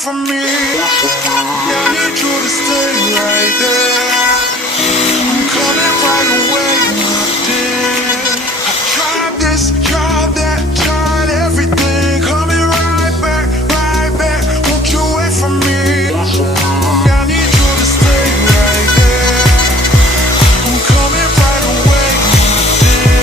from me. I need you to stay right there. I'm coming right away, my dear. I tried this, tried that, tried everything. Coming right back, right back. Won't you wait for me? I need you to stay right there. I'm coming right away, my dear.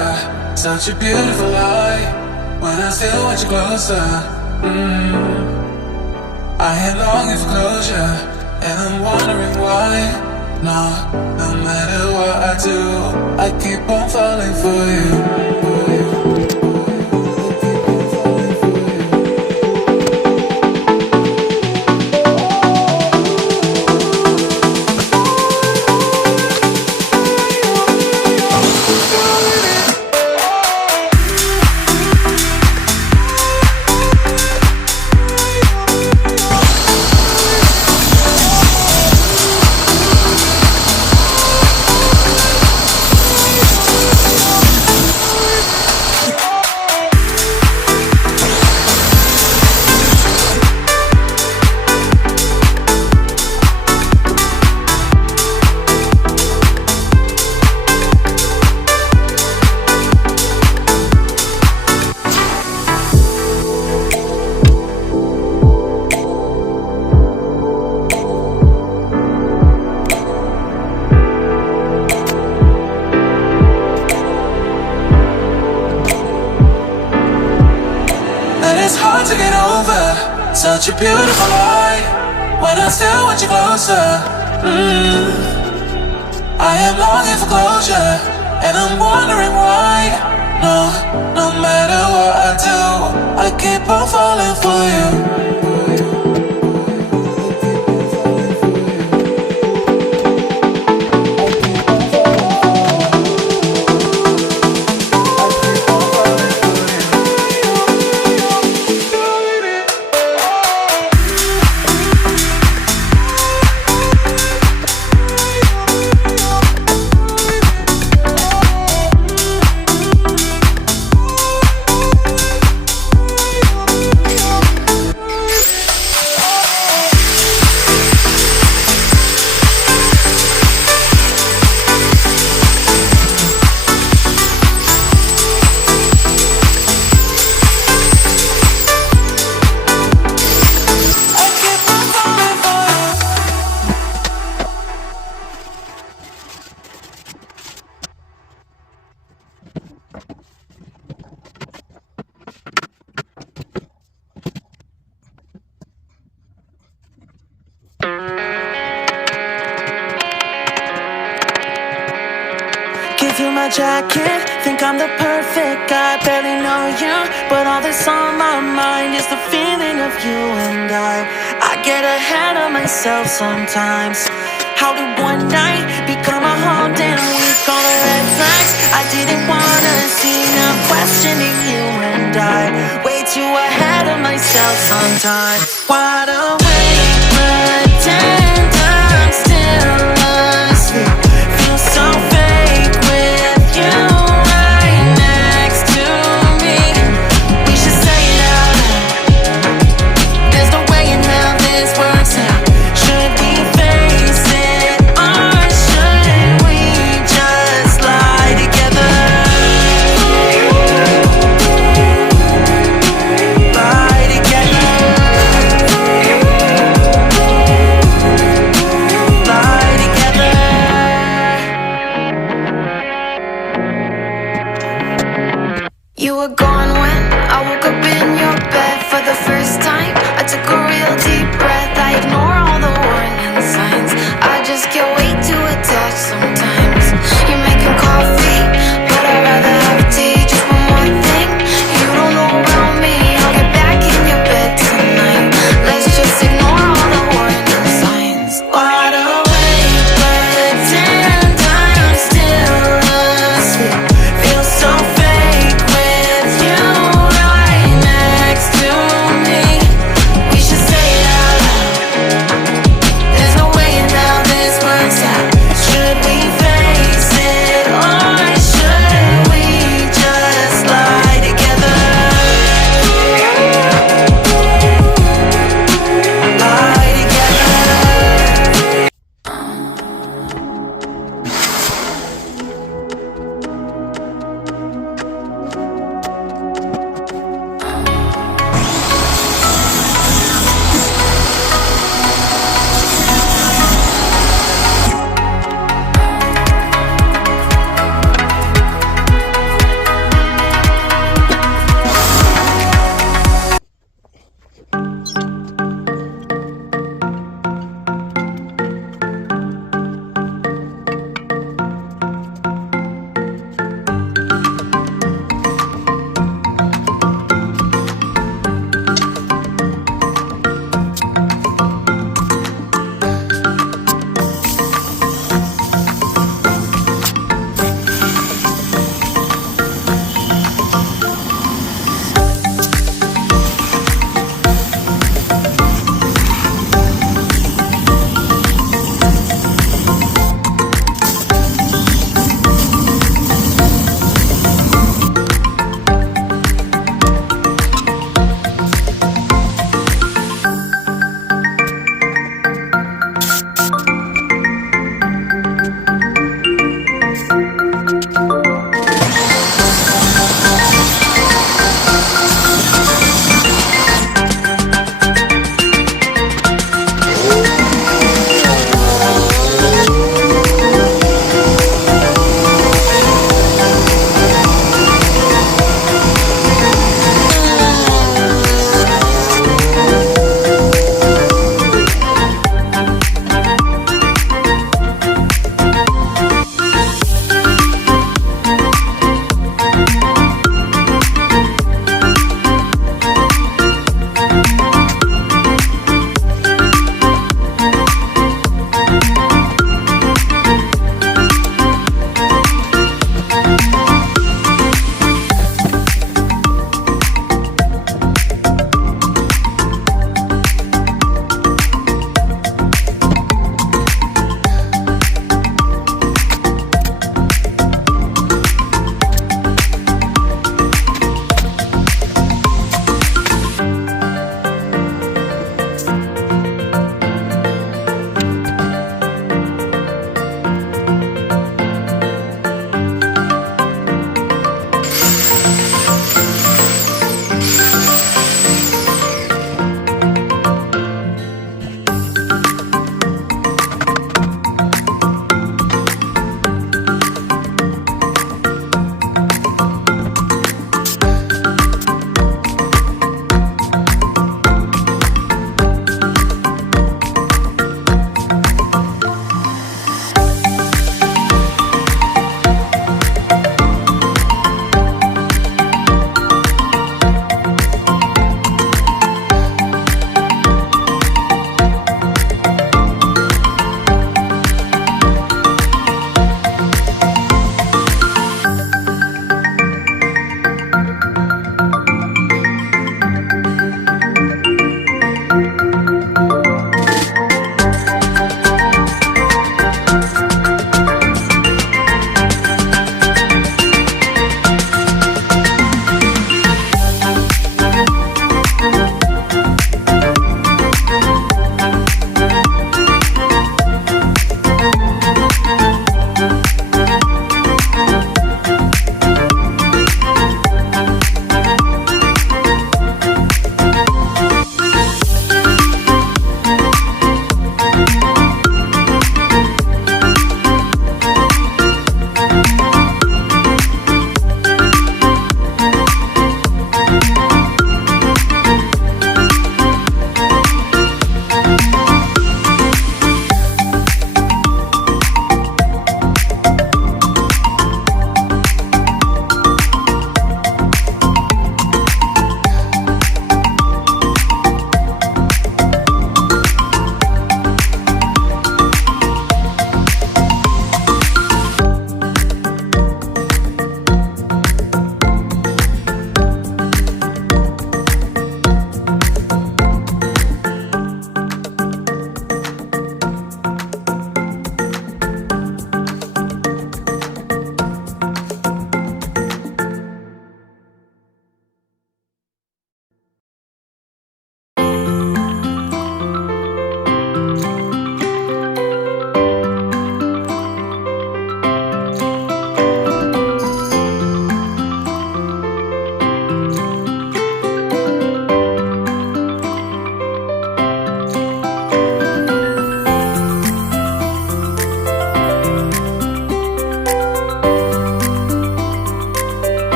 closer, such a beautiful lie. When I still want you closer, I am longing for closure, and I'm wondering why. No, no matter what I do, I keep on falling for you. To get over such a beautiful lie. When I still want you closer, I am longing for closure, and I'm wondering why. No, no matter what I do, I keep on falling for you. Give you my jacket, think I'm the perfect guy. Barely know you, but all that's on my mind is the feeling of you and I get ahead of myself sometimes. How did one night become a whole damn week? All the red flags I didn't wanna see, now questioning you and I way too ahead of myself sometimes. Wide awake, pretend I'm still asleep. Feel so fake with you right next to me. We should say it out loud. There's no way in hell this works out. Should we face it, or should we just lie together? Lie together. Lie together. You were gone when I woke up in your bed for the first time. I took a real deep breath. I ignore all the warning signs. I just get way too attached sometimes. You're making coffee, but I'd rather have tea. Just one more thing you don't know about me. I'll get back in your bed tonight. Let's just ignore all the warning signs. Wide awake, pretend I'm still asleep. Feel so fake with you